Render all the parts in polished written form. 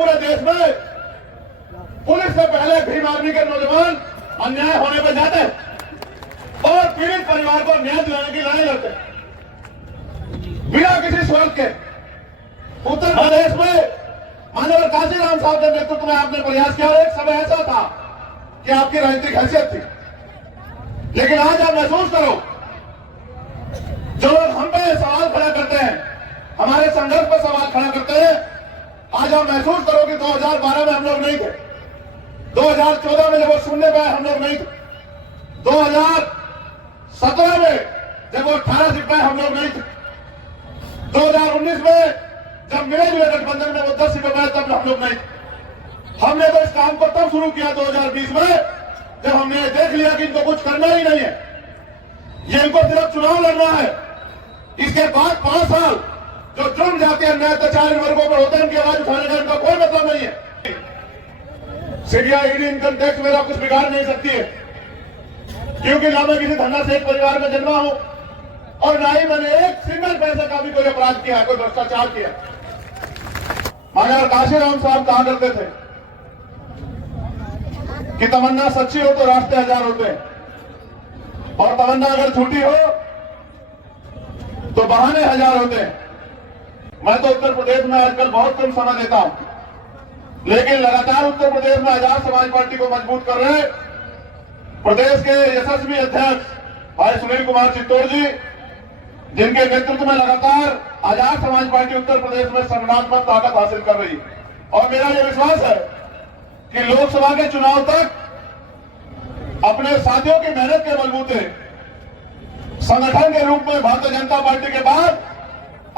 पूरे देश में पुलिस से पहले भीम आर्मी के नौजवान अन्याय होने पर जाते हैं और पीड़ित परिवार को न्याय दिलाने की लड़ाई लड़ते हैं बिना किसी स्वार्थ के। उत्तर प्रदेश में माननीय काशीराम साहब के नेतृत्व में आपने प्रयास किया और एक समय ऐसा था कि आपकी राजनीतिक हैसियत थी, लेकिन आज आप महसूस करो, जो लोग हम पे सवाल खड़ा करते हैं, हमारे संघर्ष पर सवाल खड़ा करते हैं, आज आप महसूस करो कि 2012 में हम लोग नहीं थे, 2014 में जब वो शून्य पे आए हम लोग नहीं थे, 2017 में जब वो 18 सीट पे हम लोग नहीं थे, 2019 में जब मिले जुले गठबंधन में वो 10 सीटों पर तब हम लोग नहीं थे। हमने तो इस काम को तब शुरू किया 2020 में जब हमने देख लिया कि इनको कुछ करना ही नहीं है, ये इनको सिर्फ चुनाव लड़ना है। इसके बाद 5 साल जो जुर्म जाति अन्याय अत्याचार वर्गों पर होते हैं उनकी आवाज उठाने का इनका कोई मतलब नहीं है। सीबीआई ईडी इनकम टैक्स मेरा कुछ बिगाड़ नहीं सकती है, क्योंकि ना मैं किसी धन्ना सेठ परिवार में जन्मा हूं और ना ही मैंने एक सिंगल पैसे का भी कोई अपराध किया, कोई भ्रष्टाचार किया। माननीय काशीराम साहब कहा करते थे कि तमन्ना सच्ची हो तो रास्ते हजार होते हैं और तमन्ना अगर झूठी हो तो बहाने हजार होते हैं। मैं तो उत्तर प्रदेश में आजकल बहुत कम समय देता हूं, लेकिन लगातार उत्तर प्रदेश में आजाद समाज पार्टी को मजबूत कर रहे प्रदेश के यशस्वी अध्यक्ष भाई सुनील कुमार चित्तौड़ जी, जिनके नेतृत्व में लगातार आजाद समाज पार्टी उत्तर प्रदेश में संगठनात्मक ताकत हासिल कर रही है। और मेरा यह विश्वास है कि लोकसभा के चुनाव तक अपने साथियों की मेहनत के बलबूते संगठन के रूप में भारतीय जनता पार्टी के बाद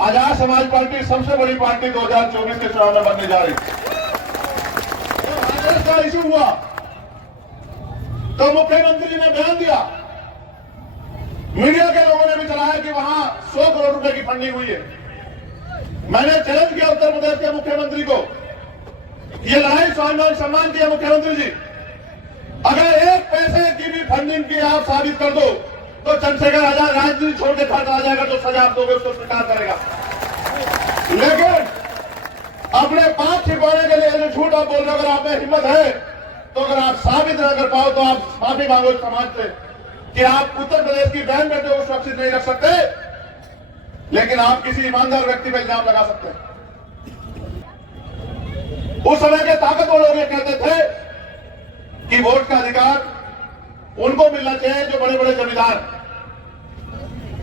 आजाद समाज पार्टी सबसे बड़ी पार्टी 2024 के चुनाव में बनने जा रही है। का इशू हुआ तो मुख्यमंत्री ने बयान दिया, मीडिया के लोगों ने भी चलाया कि वहां 100 करोड़ रुपए की फंडिंग हुई है। मैंने चैलेंज किया उत्तर प्रदेश के मुख्यमंत्री को, ये लड़ाई स्वाभिमान सम्मान किया मुख्यमंत्री जी, अगर एक पैसे की भी फंडिंग की आप साबित कर दो तो चंद्रशेखर आजाद राजनीति छोड़ के खाता आ जाएगा, जो सजा आप दोगे उसको स्वीकार करेगा। लेकिन अपने पाप छिपाने के लिए जो झूठ आप बोल रहे हो, अगर आप में हिम्मत है तो अगर आप साबित न कर पाओ तो आप माफी मांगो समाज से कि आप उत्तर प्रदेश की बहन बेटियों को सुरक्षित नहीं रख सकते, लेकिन आप किसी ईमानदार व्यक्ति पर इल्जाम लगा सकते हैं। उस समय के ताकतवर लोग ये कहते थे कि वोट का अधिकार उनको मिलना चाहिए जो बड़े बड़े जमींदार,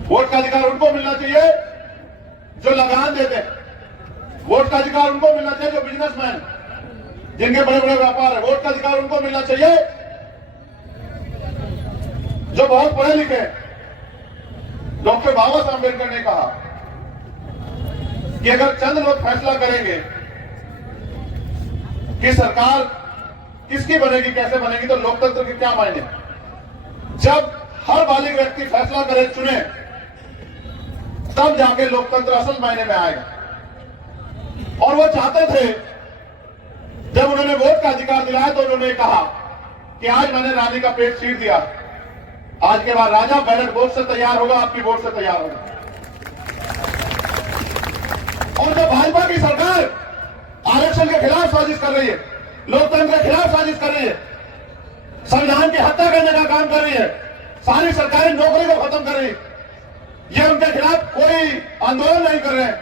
वोट का अधिकार उनको मिलना चाहिए जो लगान देते हैं, वोट का अधिकार उनको मिलना चाहिए जो बिजनेसमैन, जिनके बड़े बड़े व्यापार है, वोट का अधिकार उनको मिलना चाहिए जो बहुत पढ़े लिखे हैं। डॉक्टर बाबा साहब अम्बेडकर ने कहा कि अगर चंद लोग फैसला करेंगे कि सरकार किसकी बनेगी कैसे बनेगी तो लोकतंत्र के क्या मायने। जब हर बालिग व्यक्ति फैसला करे, चुने, तब जाके लोकतंत्र असल मायने में आएगा। और वो चाहते थे, जब उन्होंने वोट का अधिकार दिलाया तो उन्होंने कहा कि आज मैंने रानी का पेट चीर दिया, आज के बाद राजा बैलेट वोट से तैयार होगा, आपकी वोट से तैयार होगा। और जब भाजपा की सरकार आरक्षण के खिलाफ साजिश कर रही है, लोकतंत्र के खिलाफ साजिश कर रही है, संविधान की हत्या करने का काम कर रही है, सारी सरकारी नौकरी को खत्म कर रही है, ये उनके खिलाफ कोई आंदोलन नहीं कर रहे हैं,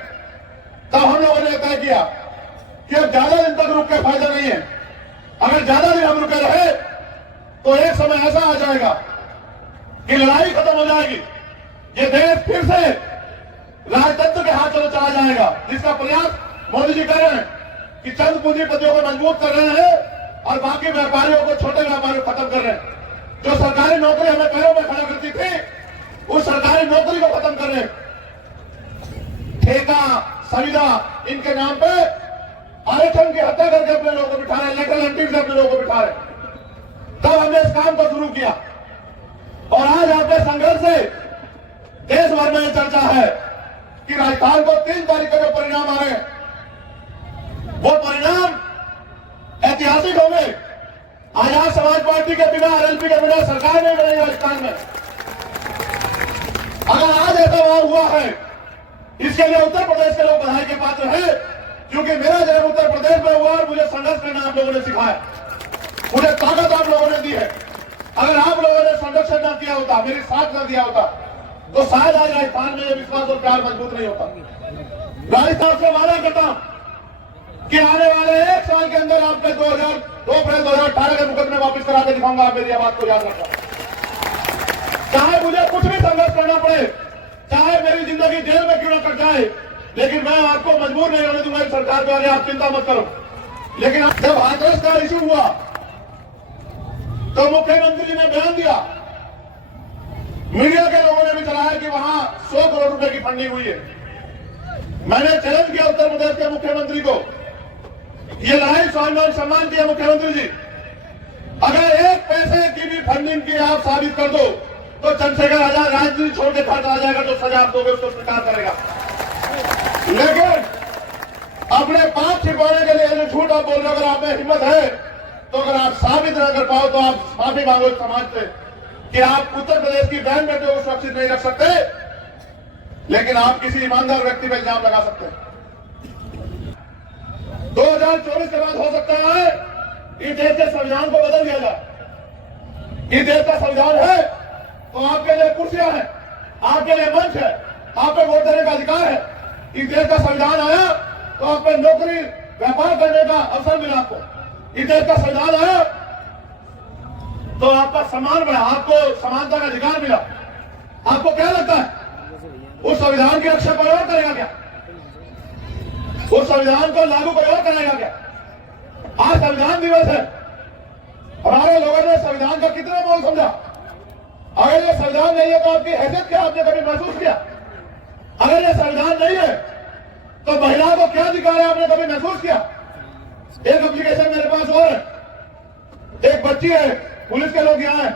तब हम लोगों ने तय किया कि अब ज्यादा दिन तक रुक के फायदा नहीं है। अगर ज्यादा दिन हम रुके रहे तो एक समय ऐसा आ जाएगा कि लड़ाई खत्म हो जाएगी, ये देश फिर से राजतंत्र के हाथ चलो चला जाएगा, जिसका प्रयास मोदी जी कर रहे हैं कि चंद पूंजीपतियों को मजबूत कर रहे हैं और बाकी व्यापारियों को, छोटे व्यापारियों को खत्म कर रहे हैं। जो सरकारी नौकरी हमें पैरों में खड़ा करती थी, उस सरकारी नौकरी को खत्म कर रहे हैं। ठेका, संविदा, इनके नाम पे आरक्षण की हत्या करके अपने लोगों को बिठा रहे, लेटर एंट्री से अपने लोगों को बिठा रहे। तब हमने इस काम को शुरू किया और आज आपके संघर्ष से देश भर में यह चर्चा है कि राजस्थान को 3 तारीख को जो परिणाम आ रहे हैं, वो परिणाम ऐतिहासिक होंगे। आजाद समाज पार्टी के बिना, आरएलपी के बिना सरकार नहीं बनेगी राजस्थान में। अगर आज ऐसा हुआ है, इसके लिए उत्तर प्रदेश के लोग बधाई के पात्र हैं, क्योंकि मेरा जन्म उत्तर प्रदेश में हुआ और मुझे संघर्ष करना आप लोगों ने सिखाया, मुझे ताकत आप लोगों ने दी है। अगर आप लोगों ने संरक्षण न किया होता, मेरी साथ न दिया होता, तो शायद आज राजस्थान में ये विश्वास और प्यार मजबूत नहीं होता। राजस्थान से वादा करता हूं कि आने वाले 1 साल के अंदर आपके 2 अप्रैल 2018 के मुकदमे वापस करा के दिखाऊंगा। आप मेरी बात को याद रखना। चाहे मुझे कुछ भी संघर्ष करना पड़े, चाहे मेरी जिंदगी जेल में क्यों न कट जाए, लेकिन मैं आपको मजबूर नहीं होने दूंगा इस सरकार के आगे। आप चिंता मत करो। लेकिन जब हाथरस का इशू हुआ तो मुख्यमंत्री जी ने बयान दिया, मीडिया के लोगों ने भी चलाया कि वहां 100 करोड़ रुपए की फंडिंग हुई है। मैंने चैलेंज किया उत्तर प्रदेश के मुख्यमंत्री को, ये लड़ाई स्वाभिमान सम्मान किया मुख्यमंत्री जी, अगर 1 पैसे की भी फंडिंग की आप साबित कर दो तो चंद्रशेखर आजाद राजनीति छोड़ के खाता आ जाएगा। जो सजा आप दोगे उसको स्वीकार करेगा। लेकिन अपने पाप छिपाने के लिए जो झूठ आप बोल रहे हो, अगर आप में हिम्मत है तो अगर आप साबित न कर पाओ तो आप माफी मांगो समाज से कि आप उत्तर प्रदेश की बहन बेटियों को सुरक्षित नहीं रख सकते, लेकिन आप किसी ईमानदार व्यक्ति पर इल्जाम लगा सकते हैं। 2024 के बाद हो सकता है इस देश के संविधान को बदल दिया जाए। इस देश का संविधान है तो आपके लिए कुर्सियां हैं, आपके लिए मंच है, आप पे वोट देने का अधिकार है। इस देश का संविधान आया तो आप पे नौकरी व्यापार करने का अवसर मिला। आपको इस देश का संविधान आया तो आपका सम्मान बढ़ा, आपको समानता का अधिकार मिला। आपको क्या लगता है उस संविधान की रक्षा कोई और करेगा क्या? उस संविधान को लागू कोई और करेगा क्या? आज संविधान दिवस है, हमारे लोगों ने संविधान का कितना मोल समझा। अगर ये संविधान नहीं है तो आपकी हैसियत क्या आपने कभी महसूस किया? अगर ये संविधान नहीं है तो महिला को क्या अधिकार है आपने कभी महसूस किया? एक एप्लीकेशन मेरे पास और है, एक बच्ची है, पुलिस के लोग यहां हैं,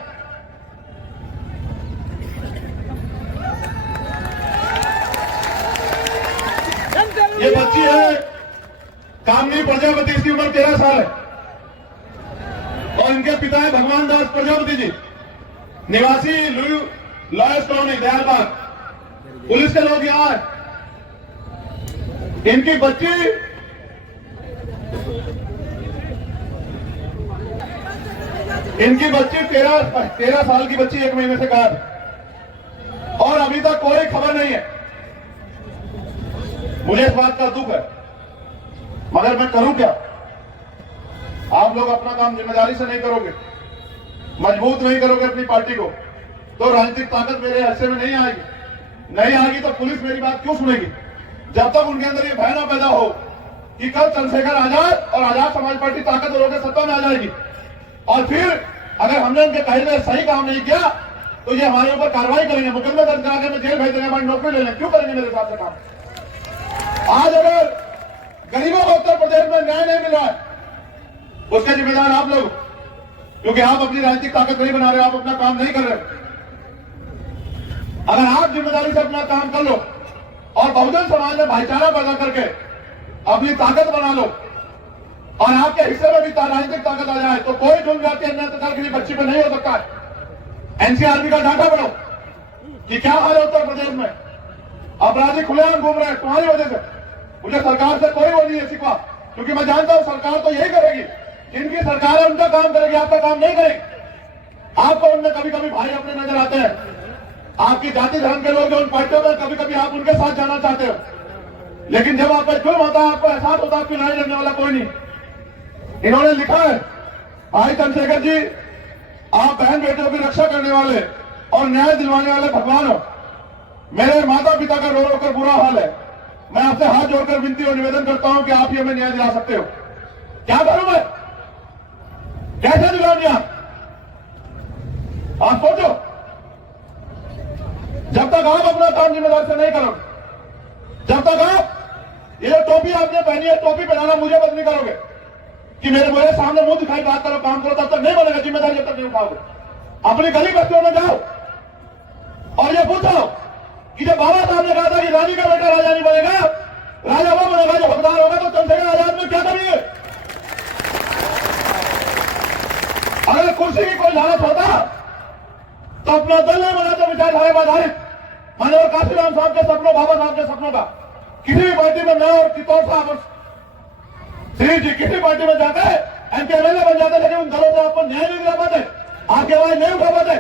ये बच्ची है कामनी प्रजापति, इसकी उम्र 13 साल है और इनके पिता है भगवान दास प्रजापति जी, निवासी लॉयर्स कॉलोनी दयालबाग। पुलिस के लोग यहां हैं। इनकी बच्ची इनकी बच्ची 13 साल की बच्ची 1 महीने से गायब और अभी तक कोई खबर नहीं है। मुझे इस बात का दुख है, मगर मैं करूं क्या? आप लोग अपना काम जिम्मेदारी से नहीं करोगे, मजबूत नहीं करोगे अपनी पार्टी को, तो राजनीतिक ताकत मेरे हिस्से में नहीं आएगी तो पुलिस मेरी बात क्यों सुनेगी? जब तक उनके अंदर ये भय ना पैदा हो कि कल चंद्रशेखर आजाद और आजाद समाज पार्टी ताकत होकर सत्ता में आ जाएगी और फिर अगर हमने उनके कहे में सही काम नहीं किया तो ये हमारे ऊपर कार्रवाई करेंगे, मुकदमे दर्ज करा के हमें जेल भेज देंगे, हमारी नौकरी ले लेंगे। क्यों करेंगे मेरे हिसाब से काम? आज अगर गरीबों को उत्तर प्रदेश में न्याय नहीं मिल रहा है उसके जिम्मेदार आप लोग, क्योंकि आप अपनी राजनीतिक ताकत नहीं बना रहे, आप अपना काम नहीं कर रहे। अगर आप जिम्मेदारी से अपना काम कर लो और बहुजन समाज में भाईचारा पैदा करके अपनी ताकत बना लो और आपके हिस्से में भी राजनीतिक ताकत आ जाए तो कोई जुर्म जाति अन्याय अत्याचार के लिए बच्ची पे नहीं हो सकता है। एनसीआरबी का डाटा बढ़ाओ कि क्या हाल है उत्तर प्रदेश में, अपराधी खुलेआम घूम रहे हैं तुम्हारी वजह से। मुझे सरकार से कोई वो नहीं है शिकवा, क्योंकि मैं जानता हूं सरकार तो यही करेगी, जिनकी सरकार है उनका काम करेगी, आपका काम नहीं करेगी। आपको उनमें कभी कभी भाई अपने नजर आते हैं, आपकी जाति धर्म के लोग जो उन पार्टियों में कभी कभी आप उनके साथ जाना चाहते हो, लेकिन जब आप पे जुर्म होता है आपको एहसास होता है आपकी लड़ाई लड़ने वाला कोई नहीं। इन्होंने लिखा है, भाई चंद्रशेखर जी आप बहन बेटियों की रक्षा करने वाले और न्याय दिलवाने वाले भगवान हो। मेरे माता पिता का रो रो कर बुरा हाल है, मैं आपसे हाथ जोड़कर विनती और निवेदन करता हूं कि आप ही हमें न्याय दिला सकते हो। क्या करूं मैं, कैसे दिलाऊं न्याय? आप सोचो, जब तक आप अपना काम जिम्मेदार से नहीं करोगे, जब तक आप ये टोपी आपने पहनी है, टोपी पहनाना मुझे बंद नहीं करोगे कि मेरे सामने मुंह दिखाई बात करो काम करो, तब तक नहीं बनेगा। जिम्मेदारी जब तक नहीं उठाओगे, अपनी गली बस्तियों में जाओ और ये पूछो कि जब बाबा साहब ने कहा था कि रानी का बेटा राजा नहीं बनेगा, राजा वो बनेगा जो हकदार होगा, तो चंद्रशेखर आजाद में क्या कमी है? अगर कुर्सी की कोई लालच होता तो अपना दल नहीं बनाते विचारधारा पर आधारित। माननीय काशीराम साहब के सपनों, बाबा साहब के सपनों का किसी भी पार्टी में मैं और कितौर साहब श्री जी किसी पार्टी में जाते हैं, एमपी एमएलए बन जाते, लेकिन उन दलों से आपको न्याय नहीं दिला पाते, आपकी आवाज नहीं उठा पाते।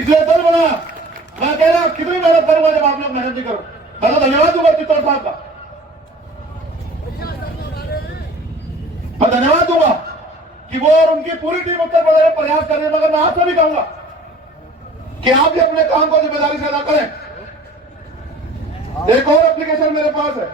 इसलिए दल बना। मैं कह रहा हूं कितनी मेहनत करूंगा जब आप लोग मेहनत नहीं करो। मैं तो धन्यवाद दूंगा चित्तौड़ साहब का, मैं धन्यवाद दूंगा कि वो और उनकी पूरी टीम उत्तर प्रदेश में प्रयास कर रही है। मगर मैं आपसे भी कहूंगा कि आप भी अपने काम को जिम्मेदारी से अदा करें। एक और एप्लीकेशन मेरे पास है,